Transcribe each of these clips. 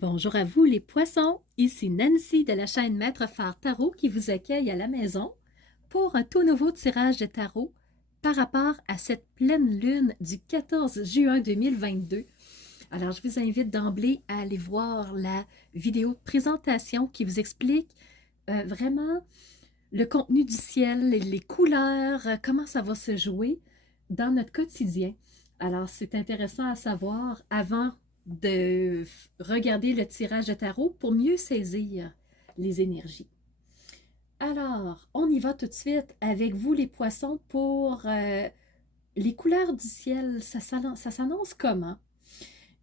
Bonjour à vous les poissons, ici Nancy de la chaîne Maître Phare Tarot qui vous accueille à la maison pour un tout nouveau tirage de tarot par rapport à cette pleine lune du 14 juin 2022. Alors je vous invite d'emblée à aller voir la vidéo de présentation qui vous explique vraiment le contenu du ciel, les couleurs, comment ça va se jouer dans notre quotidien. Alors c'est intéressant à savoir avant de regarder le tirage de tarot pour mieux saisir les énergies. Alors, on y va tout de suite avec vous les poissons pour les couleurs du ciel. Ça s'annonce comment?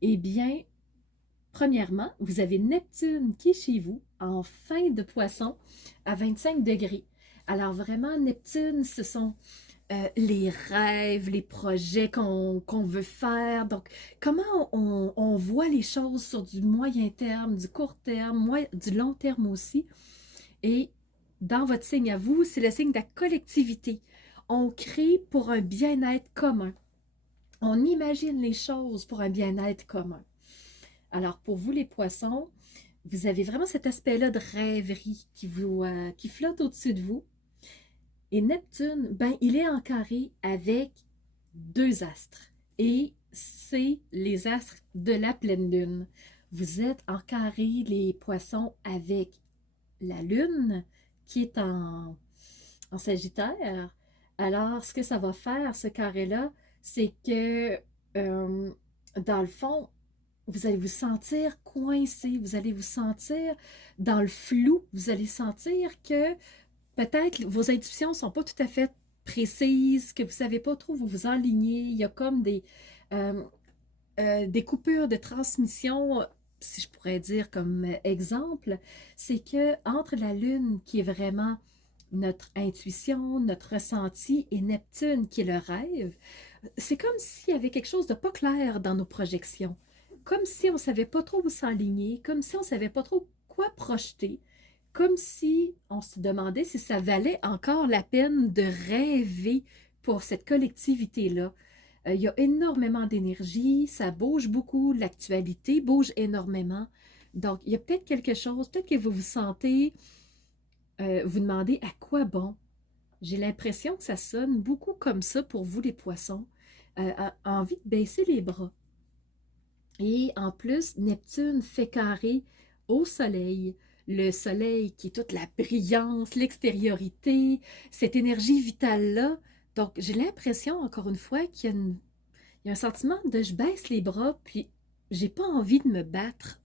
Eh bien, premièrement, vous avez Neptune qui est chez vous en fin de poisson à 25 degrés. Alors vraiment, Neptune, ce sont les rêves, les projets qu'on veut faire. Donc, comment on voit les choses sur du moyen terme, du court terme, du long terme aussi. Et dans votre signe à vous, c'est le signe de la collectivité. On crée pour un bien-être commun. On imagine les choses pour un bien-être commun. Alors, pour vous les poissons, vous avez vraiment cet aspect-là de rêverie qui flotte au-dessus de vous. Et Neptune, ben, il est en carré avec deux astres. Et c'est les astres de la pleine lune. Vous êtes en carré, les poissons, avec la lune qui est en Sagittaire. Alors, ce que ça va faire, ce carré-là, c'est que, dans le fond, vous allez vous sentir coincé, vous allez vous sentir dans le flou, vous allez sentir que peut-être vos intuitions ne sont pas tout à fait précises, que vous ne savez pas trop où vous enligner. Il y a comme des coupures de transmission, si je pourrais dire comme exemple, c'est que entre la Lune, qui est vraiment notre intuition, notre ressenti, et Neptune, qui est le rêve, c'est comme s'il y avait quelque chose de pas clair dans nos projections. Comme si on ne savait pas trop où s'enligner, comme si on ne savait pas trop quoi projeter, comme si on se demandait si ça valait encore la peine de rêver pour cette collectivité-là. Il y a énormément d'énergie, ça bouge beaucoup, l'actualité bouge énormément. Donc, il y a peut-être quelque chose, peut-être que vous vous sentez, vous demandez à quoi bon. J'ai l'impression que ça sonne beaucoup comme ça pour vous les poissons. Envie de baisser les bras. Et en plus, Neptune fait carré au Soleil. Le Soleil qui est toute la brillance, l'extériorité, cette énergie vitale-là. Donc, j'ai l'impression, encore une fois, il y a un sentiment de je baisse les bras, puis j'ai pas envie de me battre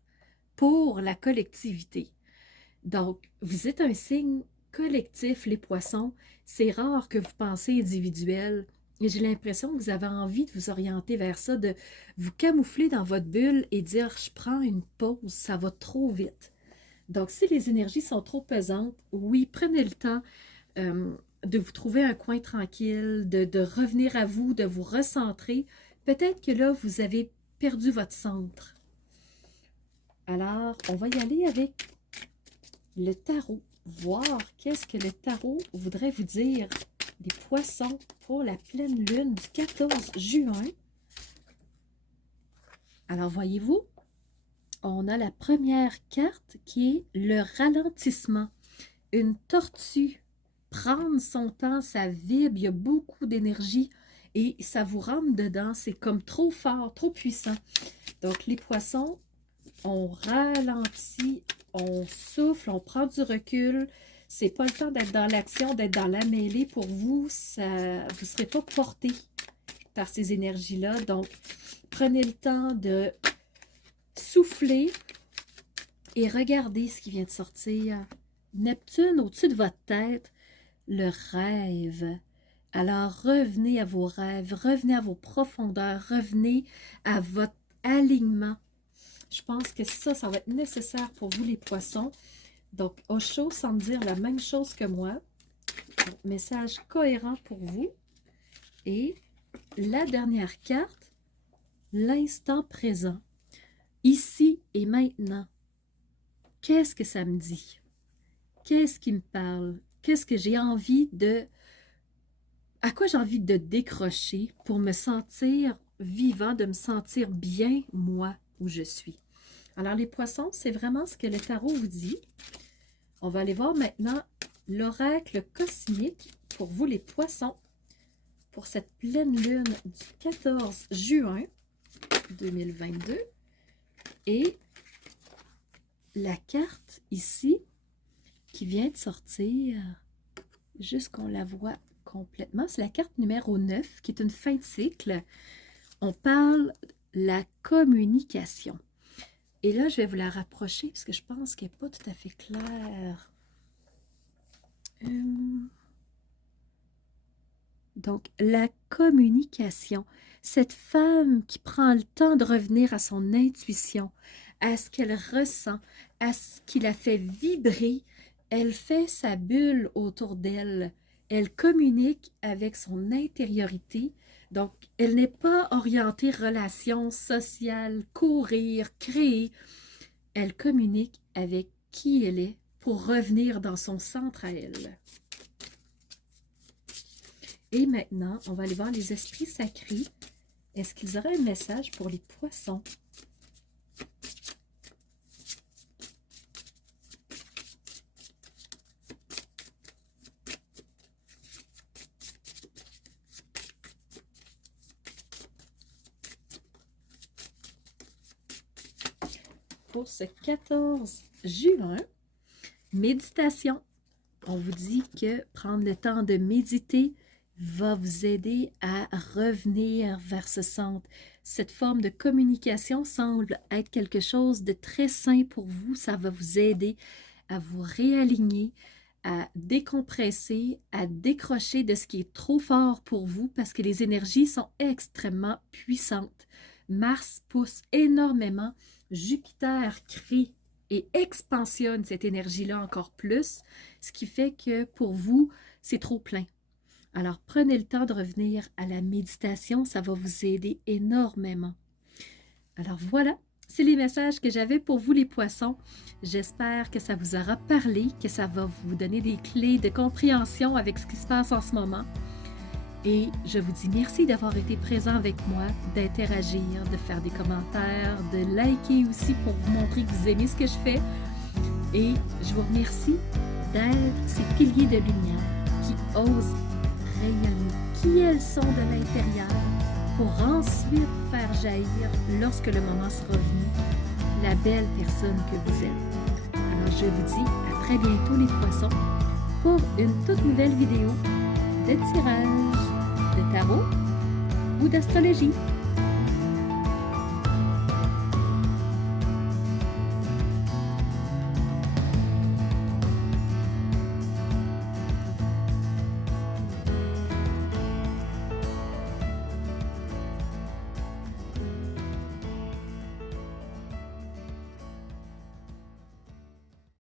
pour la collectivité. Donc, vous êtes un signe collectif, les poissons. C'est rare que vous pensez individuel. Et j'ai l'impression que vous avez envie de vous orienter vers ça, de vous camoufler dans votre bulle et dire je prends une pause, ça va trop vite. Donc, si les énergies sont trop pesantes, oui, prenez le temps de vous trouver un coin tranquille, de revenir à vous, de vous recentrer. Peut-être que là, vous avez perdu votre centre. Alors, on va y aller avec le tarot, voir qu'est-ce que le tarot voudrait vous dire des poissons pour la pleine lune du 14 juin. Alors, voyez-vous, on a la première carte qui est le ralentissement. Une tortue, prendre son temps, ça vibre, il y a beaucoup d'énergie et ça vous rentre dedans, c'est comme trop fort, trop puissant. Donc, les poissons, on ralentit, on souffle, on prend du recul. C'est pas le temps d'être dans l'action, d'être dans la mêlée. Pour vous, ça, vous ne serez pas porté par ces énergies-là. Donc, prenez le temps de souffler et regardez ce qui vient de sortir. Neptune au-dessus de votre tête, le rêve. Alors, revenez à vos rêves, revenez à vos profondeurs, revenez à votre alignement. Je pense que ça va être nécessaire pour vous les poissons. Donc, Osho semble dire la même chose que moi. Donc, message cohérent pour vous. Et la dernière carte, l'instant présent. Ici et maintenant. Qu'est-ce que ça me dit? Qu'est-ce qui me parle? Qu'est-ce que j'ai envie de... À quoi j'ai envie de décrocher pour me sentir vivant, de me sentir bien, moi, où je suis? Alors, les poissons, c'est vraiment ce que le tarot vous dit. On va aller voir maintenant l'oracle cosmique pour vous, les poissons, pour cette pleine lune du 14 juin 2022. Et la carte ici, qui vient de sortir, juste qu'on la voit complètement, c'est la carte numéro 9, qui est une fin de cycle. On parle de la communication. Et là, je vais vous la rapprocher parce que je pense qu'elle n'est pas tout à fait claire. Donc, la communication. Cette femme qui prend le temps de revenir à son intuition, à ce qu'elle ressent, à ce qui la fait vibrer. Elle fait sa bulle autour d'elle. Elle communique avec son intériorité. Donc, elle n'est pas orientée relations sociales, courir, créer. Elle communique avec qui elle est pour revenir dans son centre à elle. Et maintenant, on va aller voir les esprits sacrés. Est-ce qu'ils auraient un message pour les poissons? Pour ce 14 juin, méditation. On vous dit que prendre le temps de méditer va vous aider à revenir vers ce centre. Cette forme de communication semble être quelque chose de très sain pour vous. Ça va vous aider à vous réaligner, à décompresser, à décrocher de ce qui est trop fort pour vous parce que les énergies sont extrêmement puissantes. Mars pousse énormément. Jupiter crée et expansionne cette énergie-là encore plus, ce qui fait que pour vous, c'est trop plein. Alors, prenez le temps de revenir à la méditation, ça va vous aider énormément. Alors voilà, c'est les messages que j'avais pour vous les poissons. J'espère que ça vous aura parlé, que ça va vous donner des clés de compréhension avec ce qui se passe en ce moment. Et je vous dis merci d'avoir été présent avec moi, d'interagir, de faire des commentaires, de liker aussi pour vous montrer que vous aimez ce que je fais. Et je vous remercie d'être ces piliers de lumière qui osent rayonner, qui elles sont de l'intérieur, pour ensuite faire jaillir, lorsque le moment sera venu, la belle personne que vous êtes. Alors je vous dis à très bientôt les poissons pour une toute nouvelle vidéo de tirage de tarot ou d'astrologie.